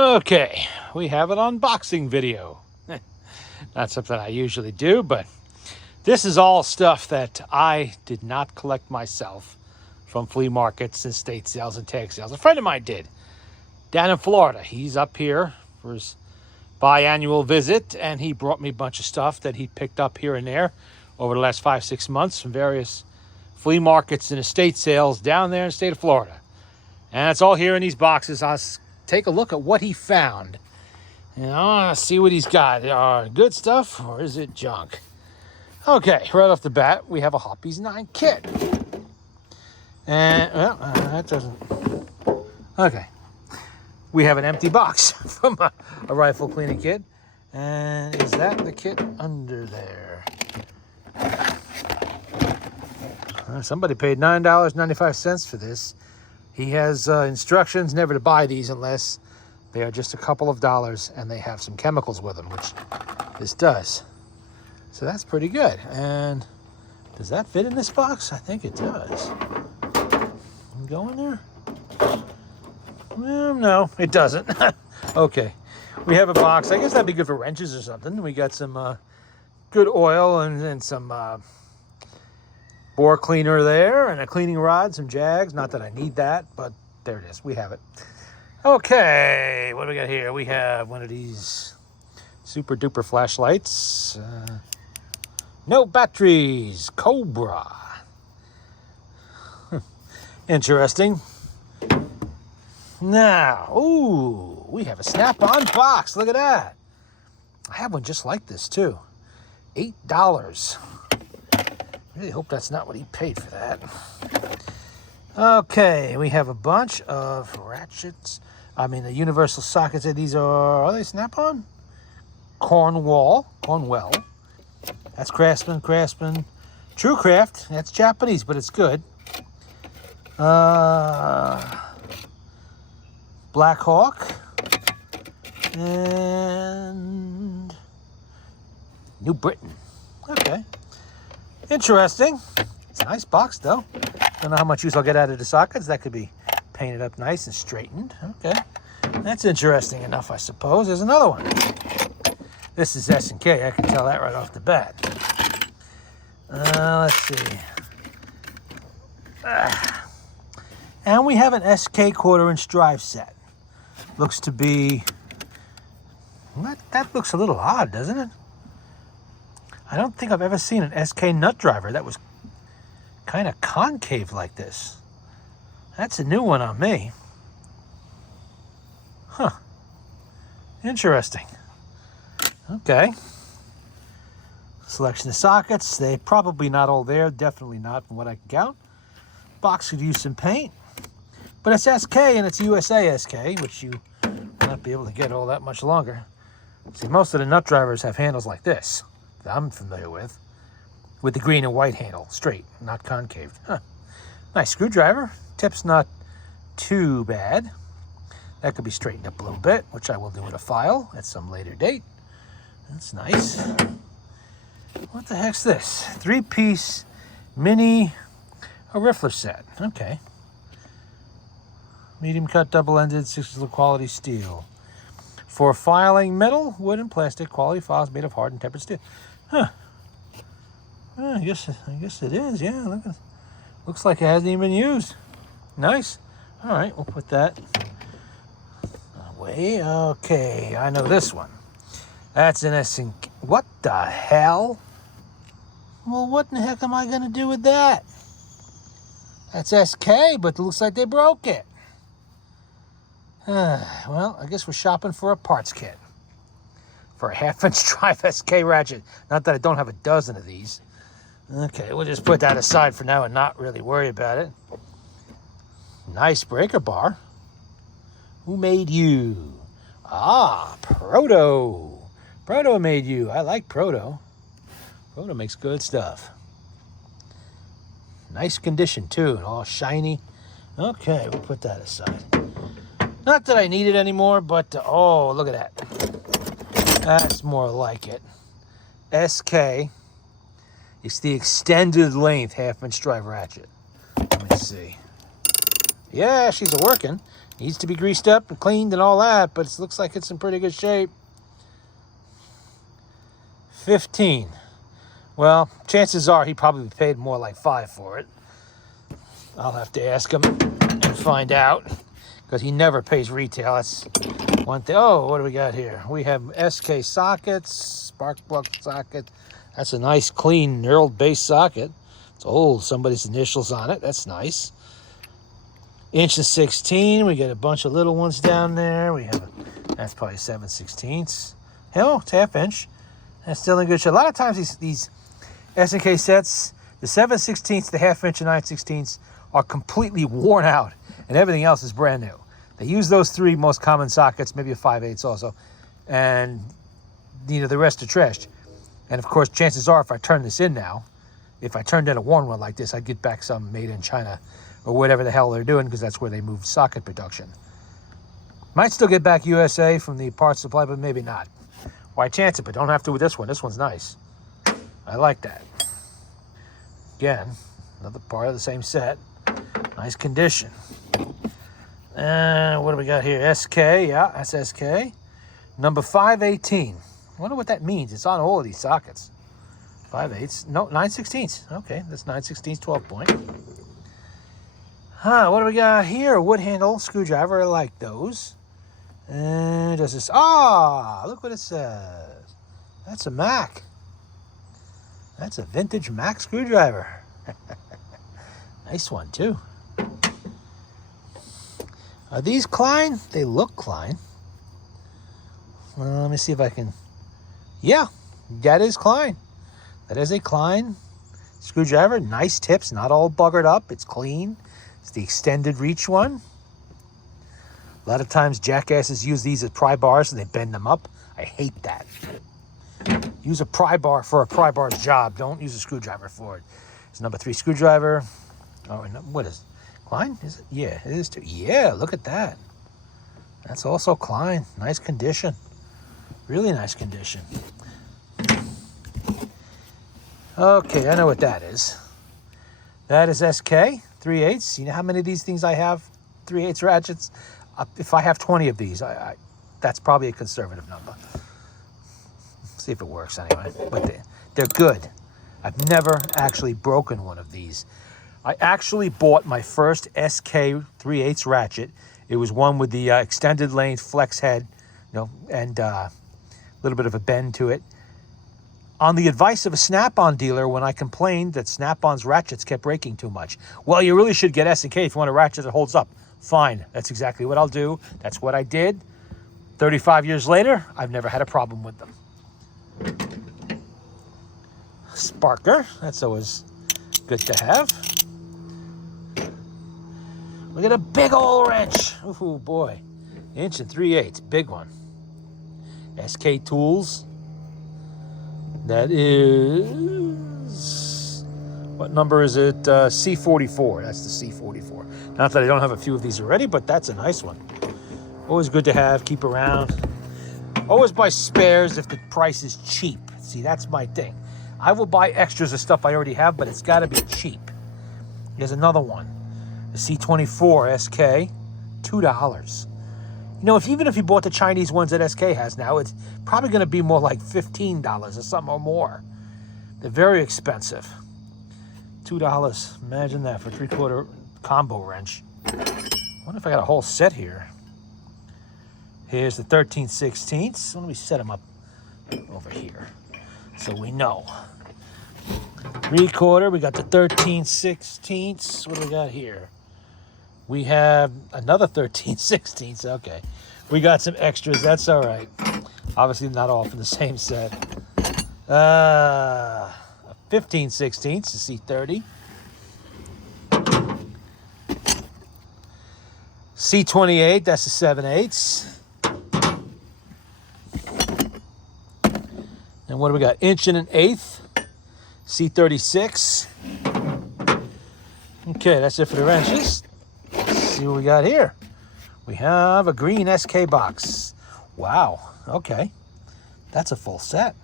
Okay, we have an unboxing video. Not something I usually do, but this is all stuff that I did not collect myself from flea markets and state sales and tag sales. A friend of mine did down in Florida. He's up here for his biannual visit, and he brought me a bunch of stuff that he picked up here and there over the last 5-6 months from various flea markets and estate sales down there in the state of Florida. And it's all here in these boxes. I'll take a look at what he found. You know, see what he's got. Good stuff, or is it junk? Okay, right off the bat, we have a Hoppies 9 kit. And, well, that doesn't... Okay. We have an empty box from a rifle cleaning kit. And is that the kit under there? Somebody paid $9.95 for this. He has instructions never to buy these unless they are just a couple of dollars and they have some chemicals with them, which this does. So that's pretty good. And does that fit in this box? I think it does. Go in there? Well, no, it doesn't. Okay. We have a box. I guess that'd be good for wrenches or something. We got some good oil and some bore cleaner there and a cleaning rod, some jags. Not that I need that, but there it is. We have it. Okay, what do we got here? We have one of these super duper flashlights. No batteries. Cobra. Interesting. Now, ooh, we have a snap-on box. Look at that. I have one just like this, too. $8. Really hope that's not what he paid for that. Okay, we have a bunch of ratchets. I mean, the universal sockets. These are they snap-on? Cornwell. That's Craftsman. True Craft. That's Japanese, but it's good. Black Hawk. And New Britain. Okay. Interesting. It's a nice box, though. Don't know how much use I'll get out of the sockets. That could be painted up nice and straightened. Okay. That's interesting enough, I suppose. There's another one. This is S&K. I can tell that right off the bat. Let's see. And we have an SK 1/4-inch drive set. Looks to be... That looks a little odd, doesn't it? I don't think I've ever seen an SK nut driver that was kind of concave like this. That's a new one on me. Huh. Interesting. Okay. Selection of sockets. They're probably not all there. Definitely not from what I can count. Box could use some paint. But it's SK and it's USA SK, which you will not be able to get all that much longer. See, most of the nut drivers have handles like this that I'm familiar with the green and white handle, straight, not concave. Huh. Nice screwdriver. Tip's not too bad. That could be straightened up a little bit, which I will do with a file at some later date. That's nice. What the heck's this? 3-piece mini riffler set. Okay. Medium cut, double-ended, 6 quality steel. For filing metal, wood, and plastic, quality files made of hard and tempered steel. Huh. Yeah, I guess it is, yeah. Looks like it hasn't even been used. Nice. All right, we'll put that away. Okay, I know this one. That's an S&K. What the hell? Well, what in the heck am I going to do with that? That's SK, but it looks like they broke it. Well, I guess we're shopping for a parts kit. For a 1/2-inch drive SK ratchet. Not that I don't have a dozen of these. Okay, we'll just put that aside for now and not really worry about it. Nice breaker bar. Who made you? Ah, Proto. Proto made you. I like Proto. Proto makes good stuff. Nice condition, too. All shiny. Okay, we'll put that aside. Not that I need it anymore, but... oh, look at that. That's more like it. SK. It's the extended length 1/2-inch drive ratchet. Let me see. Yeah, she's a working. Needs to be greased up and cleaned and all that, but it looks like it's in pretty good shape. 15. Well, chances are he probably paid more like 5 for it. I'll have to ask him and find out, because he never pays retail. That's one thing. Oh, what do we got here? We have SK sockets, spark plug socket. That's a nice, clean, knurled base socket. It's old. Somebody's initials on it. That's nice. 1.16". We got a bunch of little ones down there. We have that's probably 7/16. Hell, it's 1/2 inch. That's still in good shape. A lot of times these S&K sets, the 7/16, the 1/2 inch, and 9/16 are completely worn out, and everything else is brand new. They use those 3 most common sockets, maybe a 5/8 also, and the rest are trashed. And of course, chances are, if I turn this in now, if I turned in a worn one like this, I'd get back some made in China or whatever the hell they're doing, because that's where they move socket production. Might still get back USA from the parts supply, but maybe not. Why chance it? But don't have to with this one. This one's nice. I like that. Again, another part of the same set. Nice condition. What do we got here? SK. Yeah, that's SK. Number 5/18. I wonder what that means. It's on all of these sockets. 5/8. No, 9/16. Okay, that's 9/16, 12 point. What do we got here? Wood handle screwdriver. I like those. And does this? Look what it says. That's a Mac. That's a vintage Mac screwdriver. Nice one too. Are these Klein? They look Klein. Let me see if I can. Yeah, that is Klein. That is a Klein screwdriver. Nice tips, not all buggered up. It's clean. It's the extended reach one. A lot of times jackasses use these as pry bars and they bend them up. I hate that. Use a pry bar for a pry bar's job. Don't use a screwdriver for it. It's number 3 screwdriver. Oh, what is it? Klein? Is it? Yeah, it is too. Yeah, look at that. That's also Klein. Nice condition. Really nice condition. Okay, I know what that is. That is SK 3/8. You know how many of these things I have? 3/8 ratchets. If I have 20 of these, that's probably a conservative number. See if it works anyway. But they're good. I've never actually broken one of these. I actually bought my first SK 3/8 ratchet. It was one with the extended length flex head, and a little bit of a bend to it, on the advice of a Snap-on dealer when I complained that Snap-on's ratchets kept breaking too much. Well, you really should get S&K if you want a ratchet that holds up. Fine, that's exactly what I'll do. That's what I did. 35 years later, I've never had a problem with them. Sparker, that's always good to have. Look at a big old wrench. Oh boy, 1 3/8, big one. SK Tools. That is, what number is it? C44. That's the C44. Not that I don't have a few of these already, but that's a nice one. Always good to have, keep around. Always buy spares if the price is cheap. See, that's my thing. I will buy extras of stuff I already have, but it's got to be cheap. Here's another one. The C24 SK, $2. Even if you bought the Chinese ones that SK has now, it's probably going to be more like $15 or something or more. They're very expensive. $2. Imagine that for 3/4 combo wrench. I wonder if I got a whole set here. Here's the 13/16. Let me set them up over here so we know. 3/4. We got the 13/16. What do we got here? We have another 13/16. Okay. We got some extras. that's all right. Obviously not all from the same set. 15/16 to C30. C28, that's the 7/8. And what do we got? 1 1/8. C36. Okay, that's it for the wrenches. Let's see what we got here. We have a green SK box. Wow, okay. That's a full set.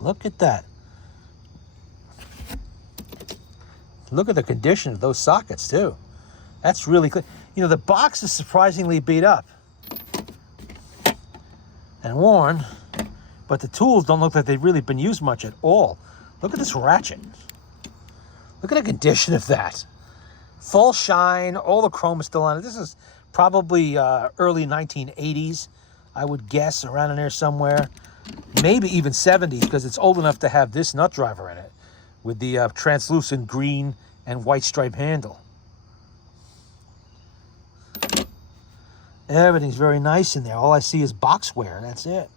Look at that. Look at the condition of those sockets, too. That's really clean. You know, the box is surprisingly beat up and worn, but the tools don't look like they've really been used much at all. Look at this ratchet. Look at the condition of that. Full shine, all the chrome is still on it. This is probably early 1980s, I would guess, around in there somewhere. Maybe even 70s, because it's old enough to have this nut driver in it with the translucent green and white stripe handle. Everything's very nice in there. All I see is boxware. That's it.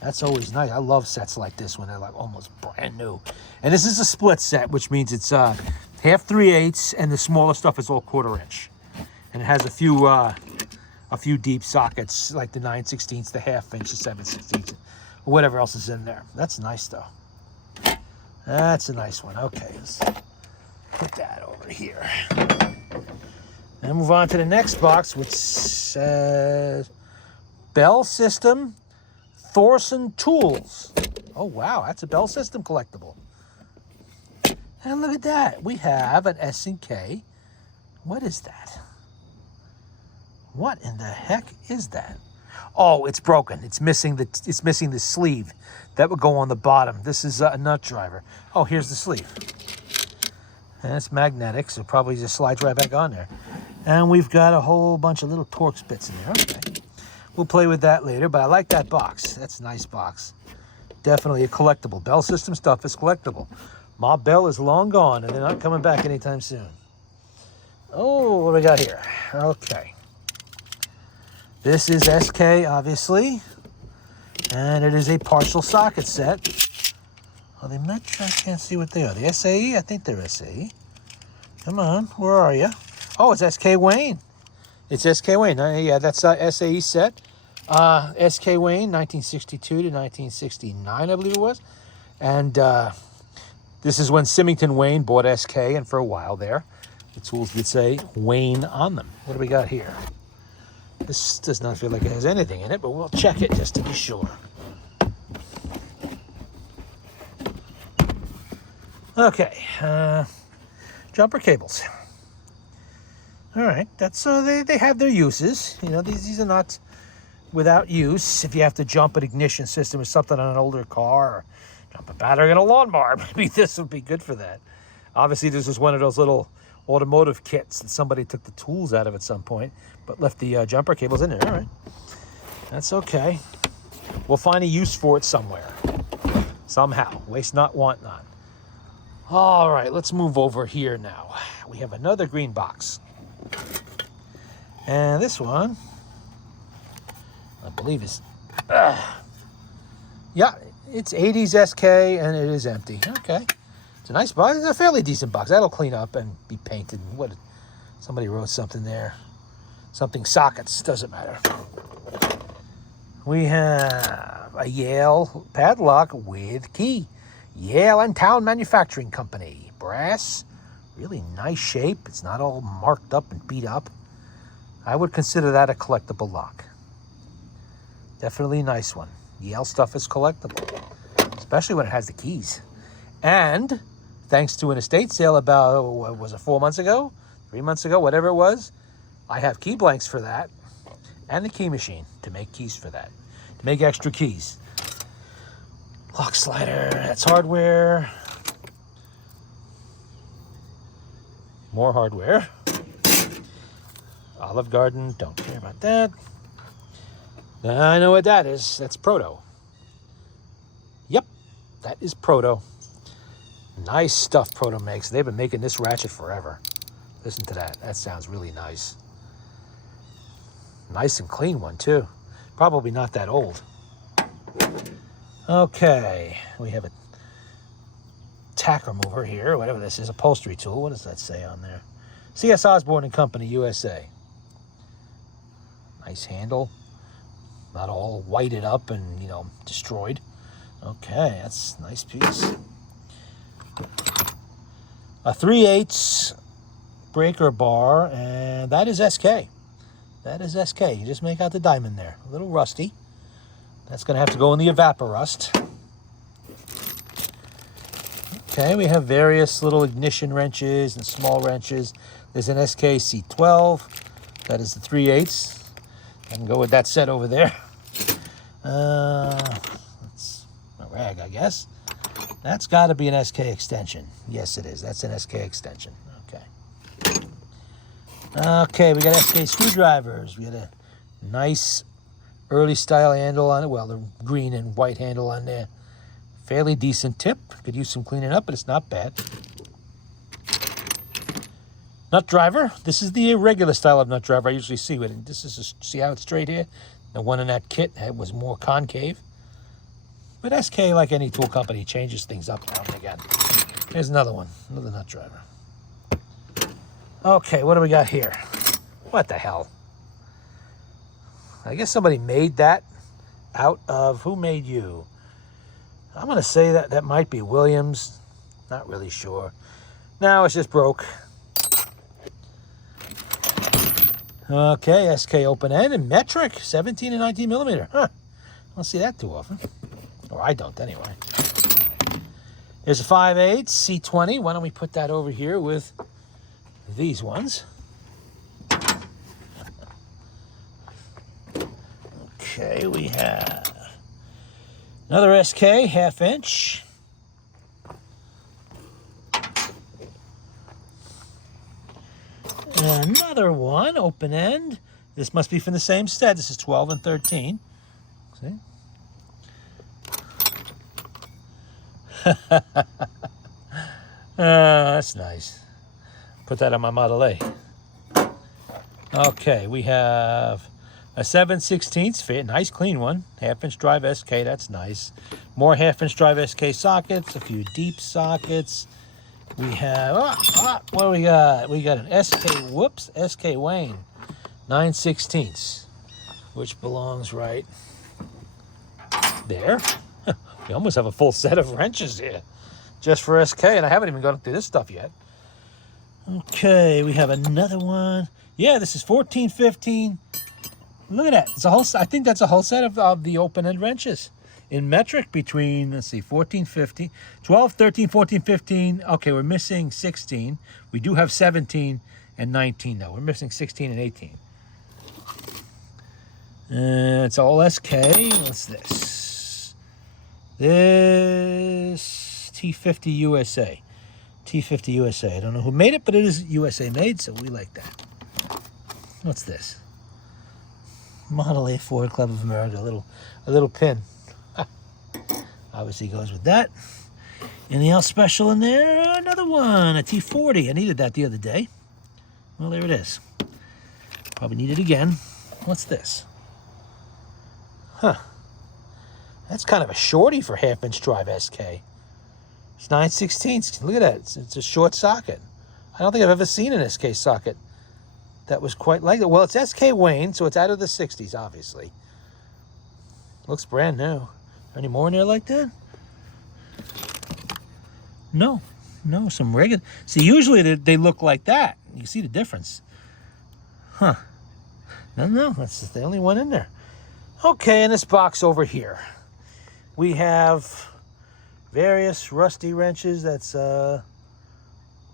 That's always nice. I love sets like this when they're like almost brand new. And this is a split set, which means it's half 3/8, and the smaller stuff is all 1/4 inch. And it has a few deep sockets, like the 9/16, the 1/2 inch, the 7/16, or whatever else is in there. That's nice though. That's a nice one. Okay, let's put that over here. And move on to the next box, which says Bell System Thorson Tools. Oh, wow, that's a Bell System collectible. And look at that. We have an S&K. What is that? What in the heck is that? Oh, it's broken. It's missing the sleeve that would go on the bottom. This is a nut driver. Oh, here's the sleeve. And it's magnetic, so probably just slides right back on there. And we've got a whole bunch of little Torx bits in there. Okay. We'll play with that later, but I like that box. That's a nice box. Definitely a collectible. Bell System stuff is collectible. Ma Bell is long gone, and they're not coming back anytime soon. Oh, what do we got here? Okay. This is SK, obviously. And it is a partial socket set. Oh, they might try, I can't see what they are. The SAE? I think they're SAE. Come on, where are you? Oh, it's SK Wayne. It's SK Wayne. Yeah, that's a SAE set. SK Wayne, 1962 to 1969, I believe it was. And this is when Symington Wayne bought SK, and for a while there, the tools did say Wayne on them. What do we got here? This does not feel like it has anything in it, but we'll check it just to be sure. Okay, jumper cables. All right, that's they have their uses. You know, these are not without use. If you have to jump an ignition system or something on an older car, or jump a battery in a lawnmower, maybe this would be good for that. Obviously, this is one of those little automotive kits that somebody took the tools out of at some point, but left the jumper cables in there. All right, that's okay. We'll find a use for it somewhere, somehow. Waste not, want not. All right, let's move over here now. We have another green box. And this one, I believe is, yeah, it's 80s SK, and it is empty. Okay. It's a nice box. It's a fairly decent box. That'll clean up and be painted. What? Somebody wrote something there. Something sockets. Doesn't matter. We have a Yale padlock with key. Yale and Town Manufacturing Company. Brass. Really nice shape. It's not all marked up and beat up. I would consider that a collectible lock. Definitely a nice one. Yale stuff is collectible, especially when it has the keys. And thanks to an estate sale about, what was it, 4 months ago? 3 months ago, whatever it was, I have key blanks for that and the key machine to make keys for that, to make extra keys. Lock slider, that's hardware. More hardware. Olive Garden, don't care about that. I know what that is. That's Proto. Yep, that is Proto. Nice stuff Proto makes. They've been making this ratchet forever. Listen to that. That sounds really nice. Nice and clean one, too. Probably not that old. Okay, we have a tack remover here, whatever this is, upholstery tool. What does that say on there? C.S. Osborne and Company, USA. Nice handle. Not all whited up and, destroyed. Okay, that's a nice piece. A 3/8 breaker bar, and that is SK. That is SK. You just make out the diamond there. A little rusty. That's going to have to go in the Evaporust. Okay, we have various little ignition wrenches and small wrenches. There's an SK C12. That is the 3/8. I can go with that set over there. That's a rag, I guess. That's got to be an SK extension. Yes, it is. That's an SK extension. Okay. Okay, we got SK screwdrivers. We got a nice early style handle on it. Well, the green and white handle on there. Fairly decent tip. Could use some cleaning up, but it's not bad. Nut driver. This is the irregular style of nut driver I usually see with it. This is see how it's straight here? The one in that kit was more concave. But SK, like any tool company, changes things up now and again. Here's another one, another nut driver. Okay, what do we got here? What the hell? I guess somebody made that out of, who made you? I'm going to say that might be Williams. Not really sure. Now it's just broke. Okay, SK open end and metric, 17 and 19 millimeter. Huh, I don't see that too often. Or I don't anyway. There's a 5/8 C20. Why don't we put that over here with these ones? Okay, we have another SK, 1/2 inch. Another one, open end. This must be from the same set. This is 12 and 13. See? That's nice. Put that on my Model A. Okay, we have a 7/16, nice clean one. 1/2 inch drive SK, that's nice. More 1/2 inch drive SK sockets, a few deep sockets. We have, what do we got? We got an SK Wayne, 9/16, which belongs right there. We almost have a full set of wrenches here, just for SK, and I haven't even gone through this stuff yet. Okay, we have another one. Yeah, this is 14/15. Look at that. It's a whole. I think that's a whole set of the open-end wrenches in metric between, let's see, 14, 15, 12, 13, 14, 15. Okay, we're missing 16. We do have 17 and 19, though. We're missing 16 and 18. It's all SK. What's this? This T50 USA. T50 USA. I don't know who made it, but it is USA made, so we like that. What's this? Model A Ford Club of America. A little pin. Obviously goes with that. Anything else special in there? Another one, a T40. I needed that the other day. Well, there it is. Probably need it again. What's this? Huh. That's kind of a shorty for 1/2 inch drive SK. It's 9/16. Look at that. It's a short socket. I don't think I've ever seen an SK socket that was quite like that. Well, it's SK Wayne, so it's out of the 60s, obviously. Looks brand new. Any more in there like that? No, some regular. See, usually they look like that. You see the difference. Huh. No, that's the only one in there. Okay, in this box over here, we have various rusty wrenches. That's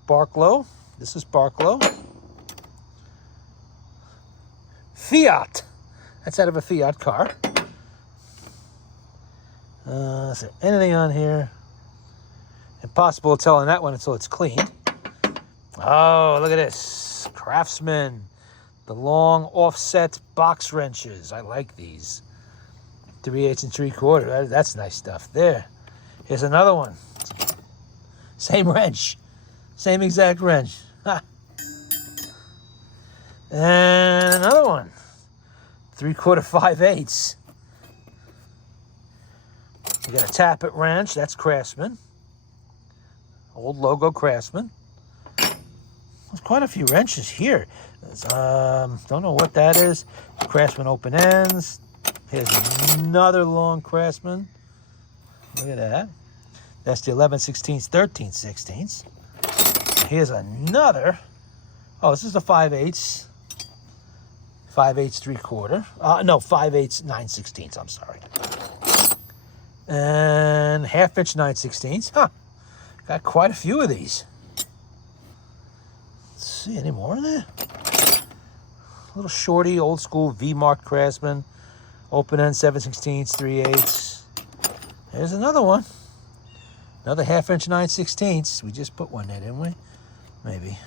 Barklow. This is Barklow. Fiat. That's out of a Fiat car. Is there anything on here? Impossible to tell on that one until it's cleaned. Oh, look at this. Craftsman. The long offset box wrenches. I like these. 3/8 and 3/4. That's nice stuff. There. Here's another one. Same wrench. Same exact wrench. Ha. And another one. 3/4 5/8. We got a Tappet wrench. That's Craftsman. Old logo Craftsman. There's quite a few wrenches here. Don't know what that is. Craftsman open ends. Here's another long Craftsman. Look at that. That's the 11/16, 13/16. Here's another. Oh, this is the 5/8. 5/8 3/4. No, 5/8 9/16. I'm sorry. And 1/2 inch 9/16. Huh. Got quite a few of these. Let's see, any more in there? little shorty, old school V-marked Craftsman. Open end 7/16, 3/8. There's another one. Another 1/2 inch 9/16. We just put one there, didn't we? Maybe.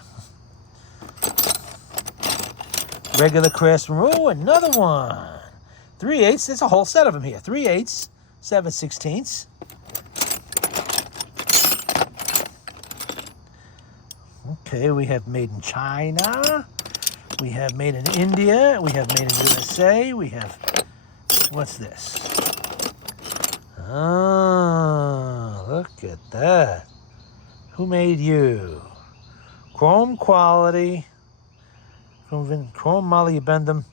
Regular Craftsman. Oh, another one. 3/8. There's a whole set of them here. 3/8, 7/16. Okay, we have made in China. We have made in India. We have made in USA. We have, what's this? Ah, look at that. Who made you? Chrome quality. Chrome molybdenum.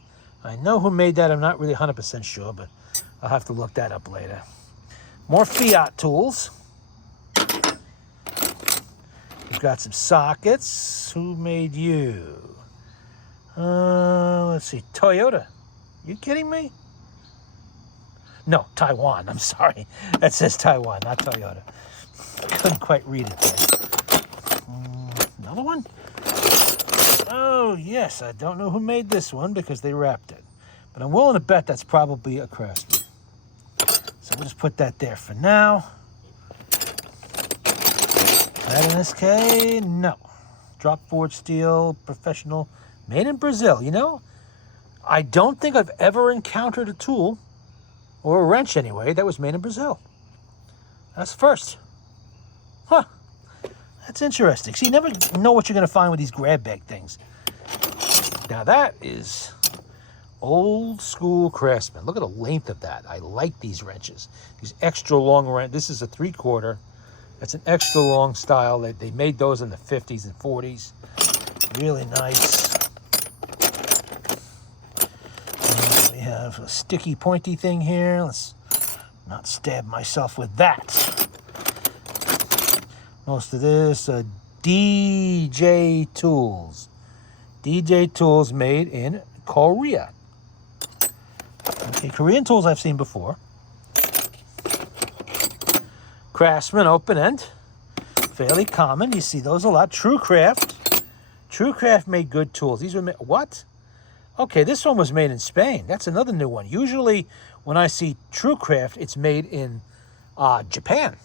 I know who made that. I'm not really 100% sure, but I'll have to look that up later. More Fiat tools. We've got some sockets. Who made you? Let's see. Toyota. You kidding me? No, Taiwan. I'm sorry. That says Taiwan, not Toyota. Couldn't quite read it there. Another one? Oh, yes. I don't know who made this one because they wrapped it. But I'm willing to bet that's probably a Craftsman. So we'll just put that there for now. That in this case, no. Drop forged steel, professional, made in Brazil. You know, I don't think I've ever encountered a tool, or a wrench anyway, that was made in Brazil. That's the first. Huh. That's interesting. See, you never know what you're going to find with these grab bag things. Now that is old school Craftsman. Look at the length of that. I like these wrenches. These extra long wrenches. This is a 3/4. That's an extra long style. They made those in the 50s and 40s. Really nice. And we have a sticky pointy thing here. Let's not stab myself with that. Most of this, DJ Tools. DJ Tools made in Korea. Okay, Korean tools I've seen before. Craftsman open end, fairly common. You see those a lot. TrueCraft made good tools. These were made, what? Okay, this one was made in Spain. That's another new one. Usually when I see TrueCraft, it's made in Japan.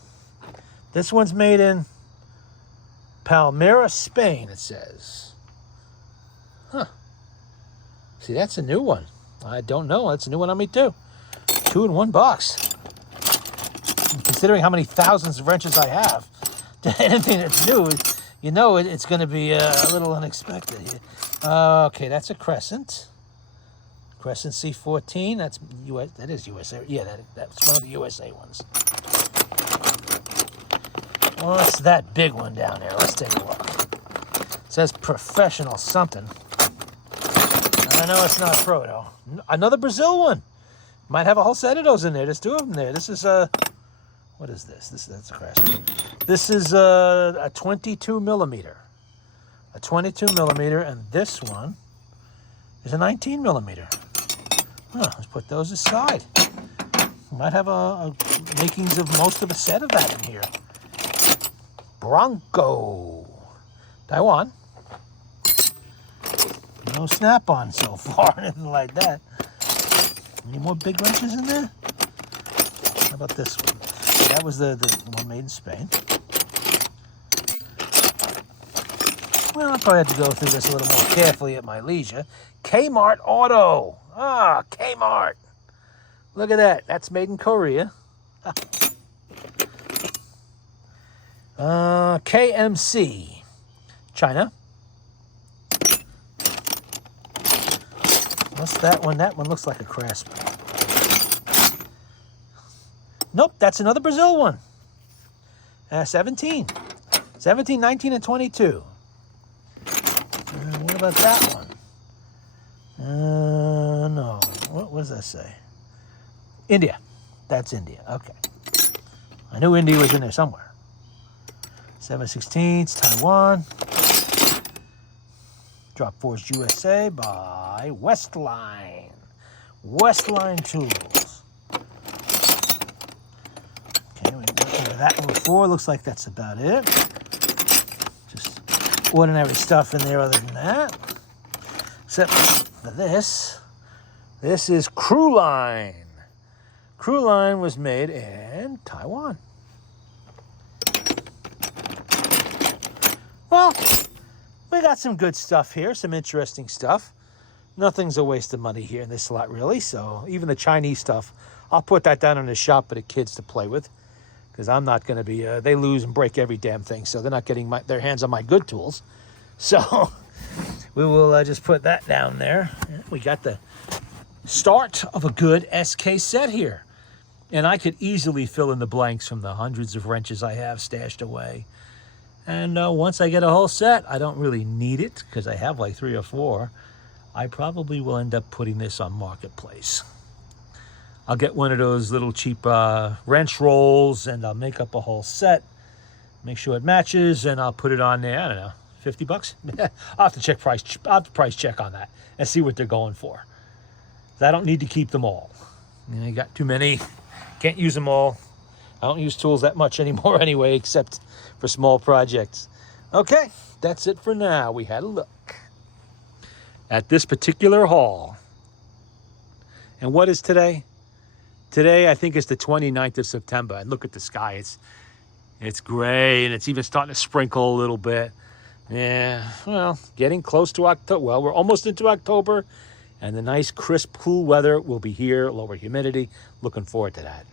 This one's made in Palmyra, Spain, it says. Huh. See, that's a new one. I don't know. That's a new one on me too. 2 in 1 box. Considering how many thousands of wrenches I have, anything that's new, you know it's going to be a little unexpected. Okay, that's a Crescent. Crescent C14. That's US. That is USA. Yeah, that's one of the USA ones. What's that big one down there? Let's take a look. It says professional something. I know it's not Proto. Another Brazil one. Might have a whole set of those in there. There's 2 of them there. This is what is this? That's a Craftsman. This is a 22 millimeter. A 22 millimeter, and this one is a 19 millimeter. Huh, let's put those aside. Might have a makings of most of a set of that in here. Bronco. Taiwan. No snap-on so far, anything like that. Any more big wrenches in there? How about this one? That was the one made in Spain. Well, I'll probably have to go through this a little more carefully at my leisure. Kmart Auto. Ah, Kmart. Look at that. That's made in Korea. KMC. China. What's that one? That one looks like a Craftsman. Nope, that's another Brazil one. 17. 17, 19, and 22. What about that one? No. What does that say? India. That's India. Okay. I knew India was in there somewhere. 7/16, Taiwan. Drop Forged USA by Westline. Westline Tools. Okay, we went over that one before. Looks like that's about it. Just ordinary stuff in there other than that. Except this is Crew Line. Crew Line was made in Taiwan. Well, we got some good stuff here, some interesting stuff. Nothing's a waste of money here in this lot, really. So even the Chinese stuff, I'll put that down in the shop for the kids to play with, because I'm not going to be, they lose and break every damn thing, so they're not getting their hands on my good tools. So we will just put that down there. We got the start of a good SK set here. And I could easily fill in the blanks from the hundreds of wrenches I have stashed away. And once I get a whole set, I don't really need it because I have like 3 or 4. I probably will end up putting this on Marketplace. I'll get one of those little cheap wrench rolls and I'll make up a whole set, make sure it matches, and I'll put it on there. I don't know, 50 bucks? I'll have to price check on that and see what they're going for. I don't need to keep them all. I got too many, can't use them all. I don't use tools that much anymore anyway, except for small projects. Okay, that's it for now. We had a look at this particular haul. And what is today? Today, I think it's the 29th of September. And look at the sky. It's gray, and it's even starting to sprinkle a little bit. Yeah, well, getting close to October. Well, we're almost into October, and the nice, crisp, cool weather will be here, lower humidity. Looking forward to that.